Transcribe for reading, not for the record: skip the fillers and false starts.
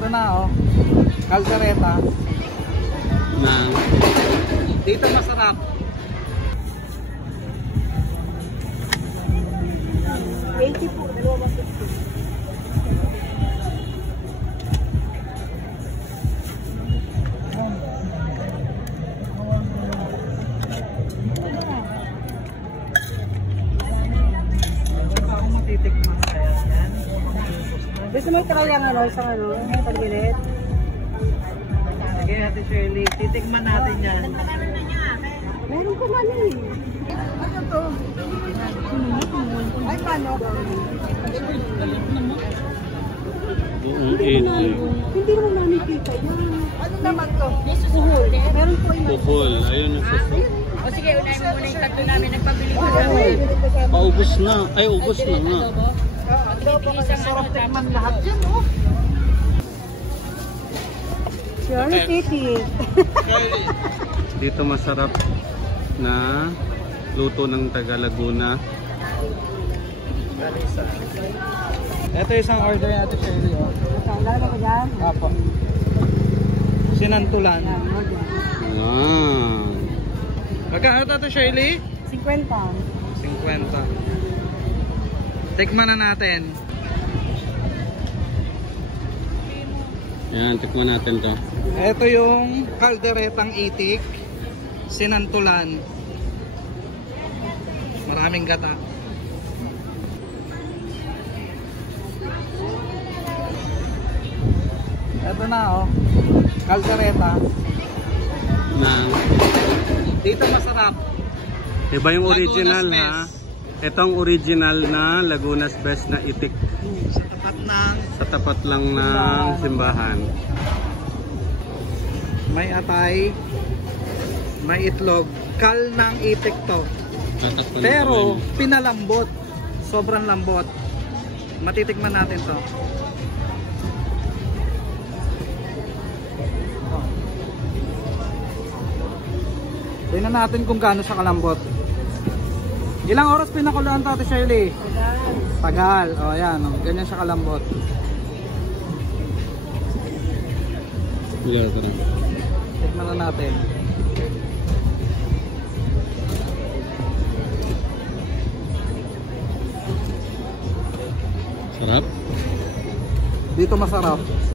Ito na oh. Caldereta. Na. Dito masarap. po, dalawa 50. Titikman kaya yan. Gusto mo try ang isang pagbilit? Sige, Ate Shirley, titikman natin yan. Meron ko man eh. Ano to? Ay, paano? Hindi naman namin kita yan. Ano naman to? Puhol. Meron po yung Puhol. Ayun ang suso. O sige, unahin mo muna yung tatlo namin. Nagpabili ko namin. Paubos na. Ay, ubos na nga. Sarap tikman lahat yan, oh. Sure, titit. Dito masarap na luto ng taga Laguna. Ito isang order ni Ate Shirley, oh. Lalo ko dyan? Apo. Sinantulan. Wow. Magkano ito, Ate Shirley? 50. 50. Tikman na natin. Yan, tikman natin to. Ito yung kalderetang itik, sinantulan. Maraming gata. Ito na oh, kaldereta. Na. Dito masarap. Iba yung original Laguna's ha. Best. Ito ang original na Laguna's Best na itik. Sa tapat ng Sa tapat lang ng simbahan. may atay, may itlog. Kal ng itik to. Tatakpan Pero natin. pinalambot. Sobrang lambot. Matitikman natin to. Tingnan natin kung gaano siya kalambot. Ilang oras pinakuluan to, Ate Shirley? Tagal. O yan, o. Ganyan siya kalambot. Bilaro ka na. Tignan na natin. Sarap. Dito masarap.